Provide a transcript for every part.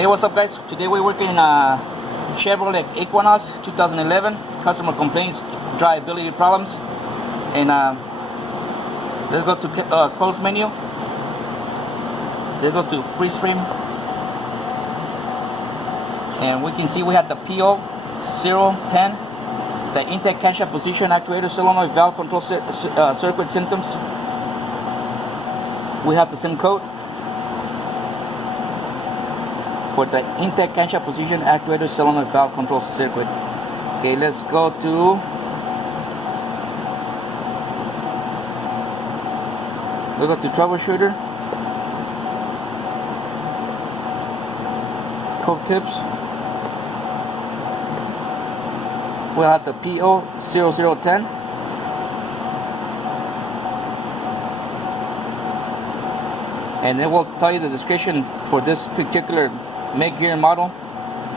Hey, what's up guys? Today we're working in a Chevrolet Equinox 2011. Customer complains drivability problems. And let's go to close menu. Let's go to freeze frame. And we can see we have the PO010, the intake camshaft position actuator solenoid valve control circuit symptoms. We have the same code for the intake camshaft position actuator solenoid valve control circuit. Okay, let's go to troubleshooter, code tips. We'll have the PO0010. And it will tell you the description for this particular make, year, and model,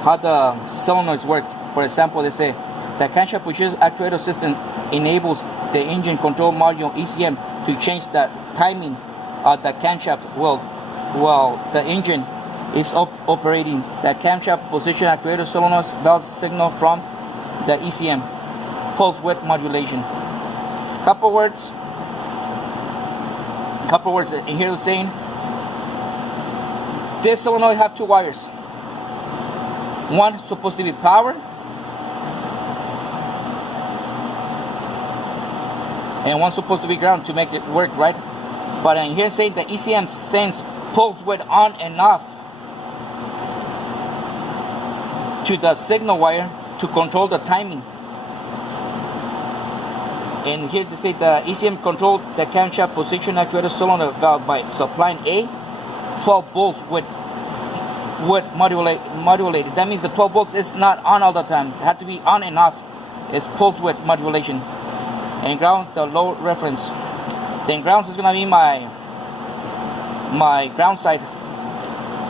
how the solenoids work. For example, they say the camshaft position actuator system enables the engine control module ECM to change the timing of the camshaft while the engine is operating. The camshaft position actuator solenoid valve signal from the ECM pulse width modulation. Couple words in here saying this solenoid have two wires. One is supposed to be power, and one's supposed to be ground to make it work, right? But in here saying the ECM sends pulse width on and off to the signal wire to control the timing. And here they say the ECM control the camshaft position actuator solenoid valve by supplying a 12 volts with modulated. That means the 12 volts is not on all the time. It had to be on and off. It's pulse width modulation. And ground, the low reference. Then grounds is gonna be my ground side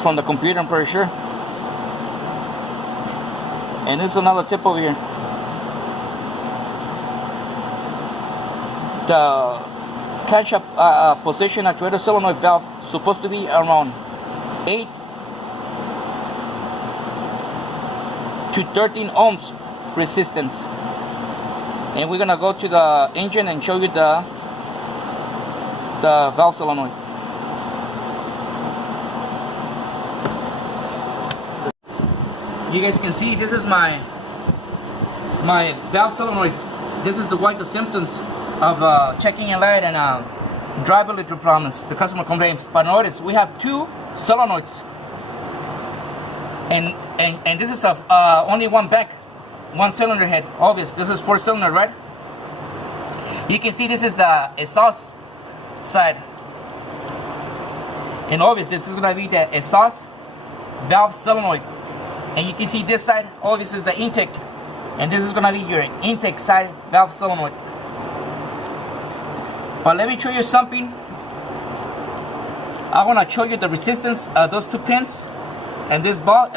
from the computer, I'm pretty sure. And this is another tip over here. The camshaft position actuator solenoid valve supposed to be around 8 to 13 ohms resistance. And we're gonna go to the engine and show you the valve solenoid. You guys can see this is my valve solenoid. This is the symptoms of checking a light and drivability problems. The customer complains. But notice we have two solenoids, and this is only one back, one cylinder head. Obvious. This is 4-cylinder, right? You can see this is the exhaust side, and obvious this is gonna be the exhaust valve solenoid. And you can see this side, obviously, is the intake. And this is going to be your intake side valve solenoid. But let me show you something. I want to show you the resistance of those two pins and this valve.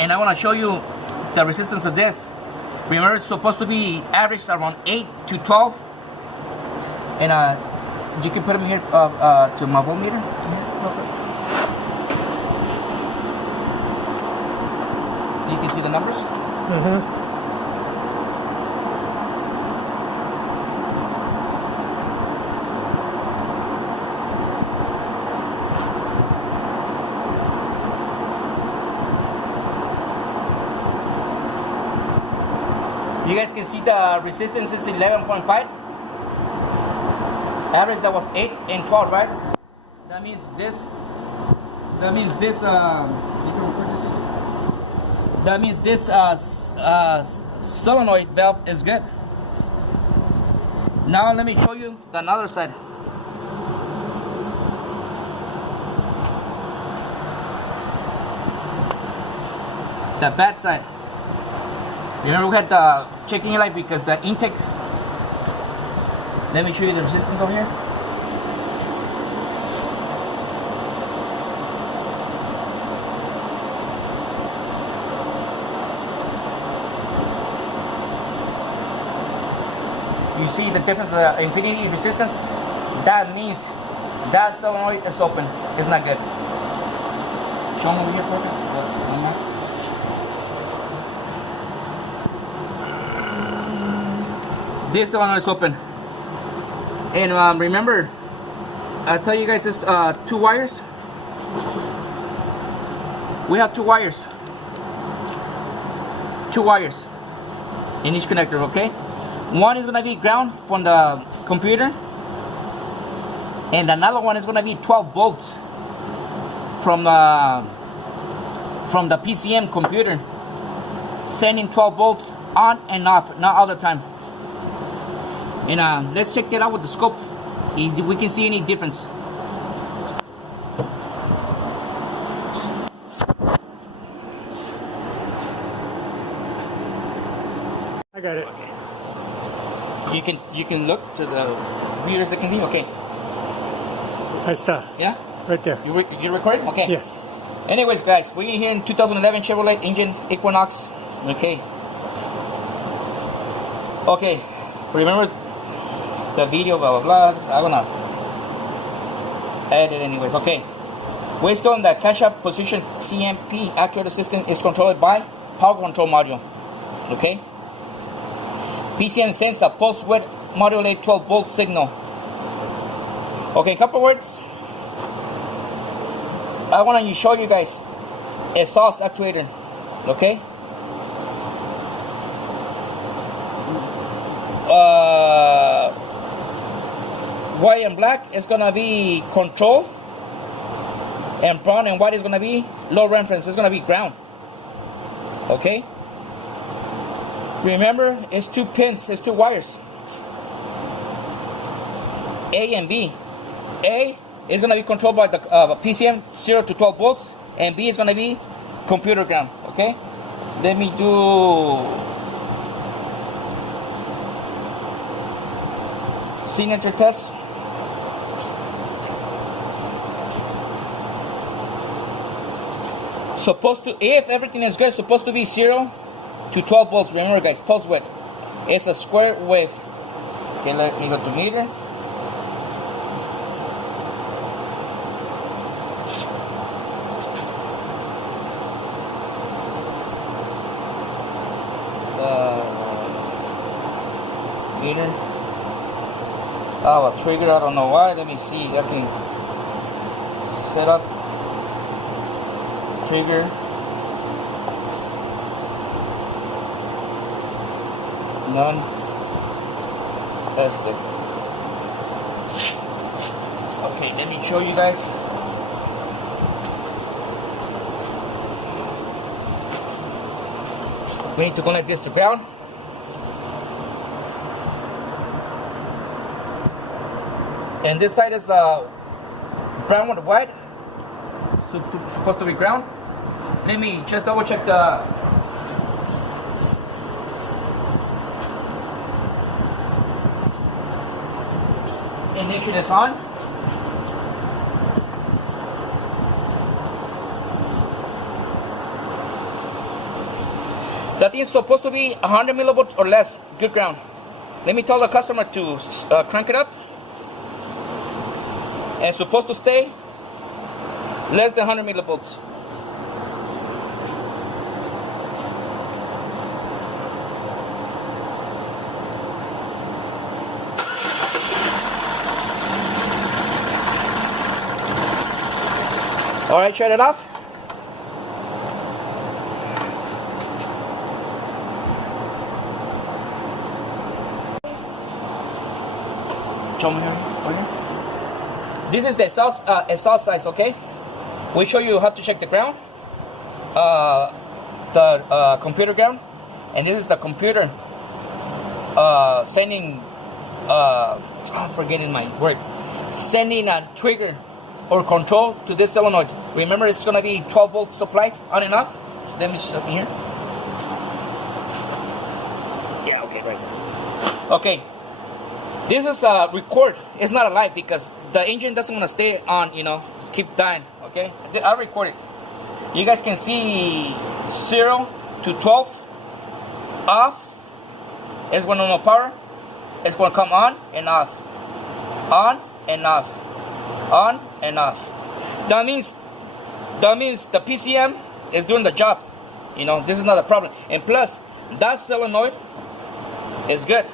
And I want to show you the resistance of this. Remember, it's supposed to be average around 8 to 12. And you can put them here to my voltmeter. You can see the numbers? You guys can see the resistance is 11.5. Average that was 8 and 12, right? That means this you can record this in. That means this solenoid valve is good. Now let me show you the other side. The bad side. Remember we had the checking light because the intake. Let me show you the resistance over here. You see the difference, the infinity resistance? That means that solenoid is open. It's not good. Show me over here, Porter. This one is open. And remember, I tell you guys this 2 wires. We have 2 wires. 2 wires in each connector, okay? One is gonna be ground from the computer, and another one is gonna be 12 volts from the PCM computer, sending 12 volts on and off, not all the time. And let's check that out with the scope. If we can see any difference. I got it. Okay. You can look to the viewers that can see. Okay. I stop. Yeah. Right there. You recording? Okay. Yes. Anyways, guys, we're here in 2011 Chevrolet engine Equinox. Okay. Okay. Remember the video, blah blah blah. I'm gonna add it anyways. Okay. We're still in the catch-up position. CMP actuator system is controlled by power control module. Okay. PCM sends a pulse width modulate 12 volt signal. Okay, a couple words. I want to show you guys a source actuator. Okay. White and black is gonna be control, and brown and white is gonna be low reference. It's gonna be ground. Okay. Remember, it's 2 pins, it's 2 wires. A and B. A is going to be controlled by the PCM 0 to 12 volts, and B is going to be computer ground. Okay? Let me do signature test. Supposed to, if everything is good, it's supposed to be 0 to 12 volts. Remember, guys, pulse width is a square wave. Okay, let me go to meter. Meter. Oh, a trigger. I don't know why. Let me see. I can set up trigger. None. Tested. Okay, let me show you guys. We need to connect this to ground. And this side is brown with white. So supposed to be ground. Let me just double check the ignition is on. That thing is supposed to be 100 millivolts or less, good ground. Let me tell the customer to crank it up. And it's supposed to stay less than 100 millivolts. All right, shut it off. Show me here. This is the exhaust size, okay? We show you how to check the ground, the computer ground, and this is the computer sending, I'm forgetting my word, sending a trigger or control to this solenoid. Remember, it's gonna be 12 volt supplies on and off. Let me show you here. Yeah, okay, right there. Okay, this is a record. It's not a live because the engine doesn't want to stay on, you know, keep dying. Okay, I record it. You guys can see 0 to 12 off. It's going to no power. It's going to come on and off, on and off, on and off. That means that means the PCM is doing the job. You know, this is not a problem. And plus, that solenoid is good.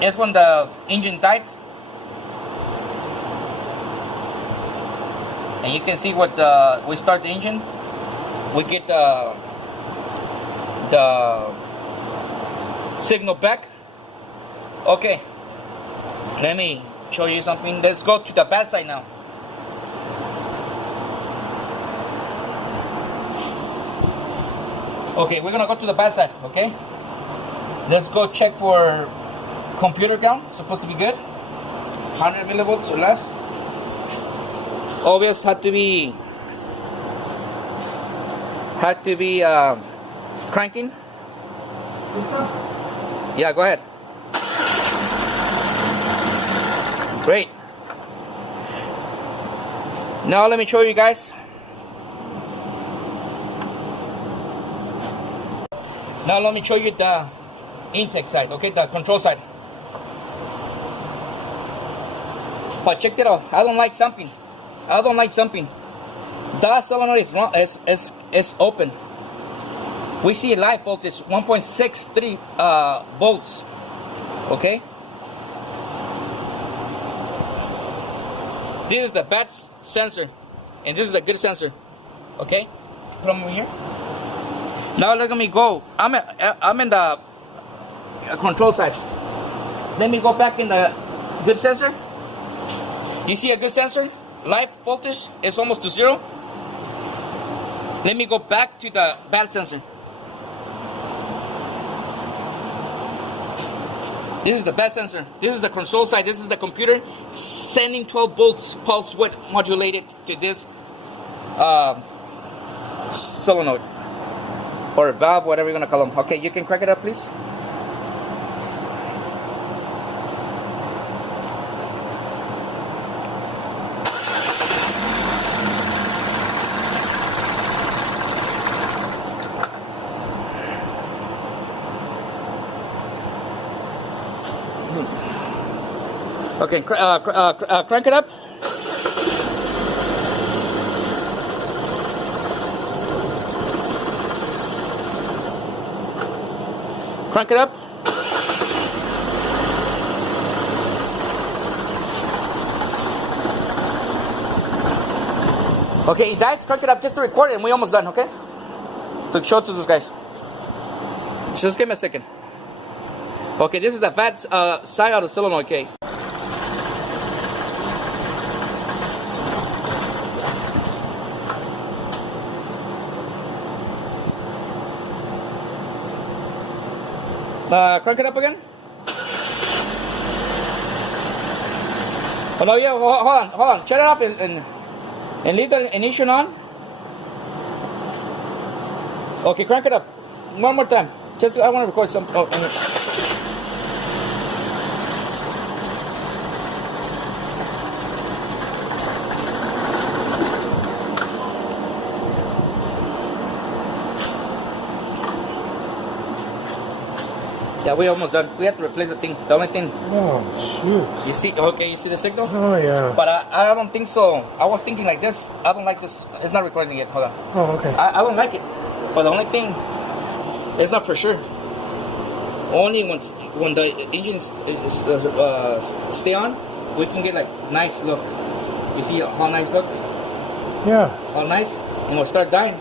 It's when the engine dies. And you can see what we start the engine. We get the signal back. Okay, let me show you something. Let's go to the bad side now. Okay, we're gonna go to the bad side. Okay, let's go check for computer count. Supposed to be good. 100 millivolts or less. Always had to be cranking. Yeah, go ahead. Great. Now let me show you guys. Now let me show you the intake side, okay, the control side. But check it out. I don't like something. That solenoid is open. We see live voltage 1.63 volts. Okay. This is the bad sensor, and this is the good sensor. Okay. Put them over here. Now let me go. I'm in the control side. Let me go back in the good sensor. You see a good sensor? Live voltage is almost to zero. Let me go back to the bad sensor. This is the bad sensor. This is the control side. This is the computer sending 12 volts pulse width modulated to this solenoid or valve, whatever you're gonna call them. Okay, you can crank it up, please. Okay, crank it up. Crank it up. Okay, it died. Crank it up just to record it, and we're almost done, okay? So show it to these guys. Just give me a second. Okay, this is the bad side of the solenoid, okay? Crank it up again. Oh no, yeah, hold on. Shut it off and leave the ignition on. Okay, crank it up. One more time. Just I want to record some. Oh, yeah, we're almost done. We have to replace the thing. The only thing. Oh, shoot. You see? Okay, you see the signal? Oh, yeah. But I don't think so. I was thinking like this. I don't like this. It's not recording yet. Hold on. Oh, okay. I don't like it. But the only thing, it's not for sure. Only when the engines stay on, we can get like nice look. You see how nice looks? Yeah. How nice? And we'll start dying.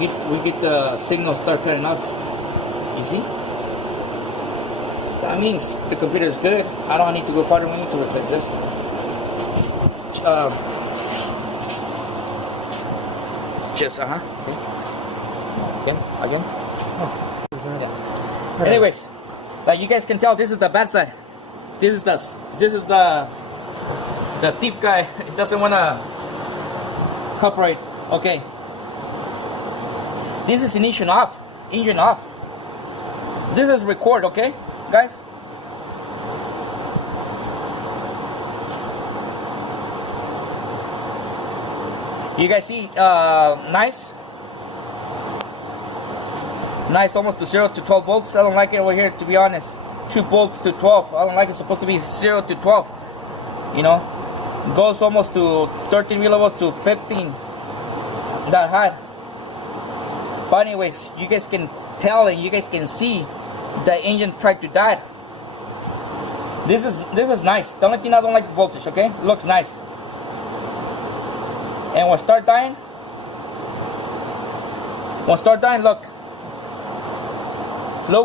We get the signal start cutting off. You see? That means the computer is good. I don't need to go farther. We need to replace this. Just okay. Again. Oh, is that? Yeah. Anyways, like you guys can tell, this is the bad side. This is the thief guy. It doesn't want to cooperate. Okay. This is ignition off. Engine off. This is record. Okay, guys. You guys see, nice, almost to 0 to 12 volts. I don't like it over here, to be honest. 2 volts to 12. I don't like it. It's supposed to be 0 to 12. You know, goes almost to 13 millivolts to 15, that hot. But anyways, you guys can tell and you guys can see the engine tried to die. This is nice. The only thing I don't like the voltage, okay? It looks nice. And when start dying, look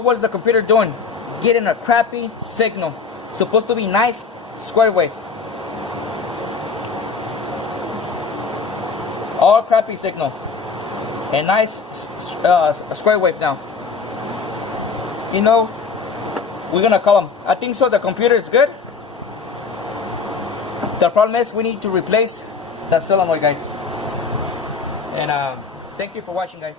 what's the computer doing. Getting a crappy signal. Supposed to be nice square wave. All crappy signal. And nice square wave now. You know, we're gonna call them. I think so. The computer is good. The problem is we need to replace the solenoid, guys. And thank you for watching, guys.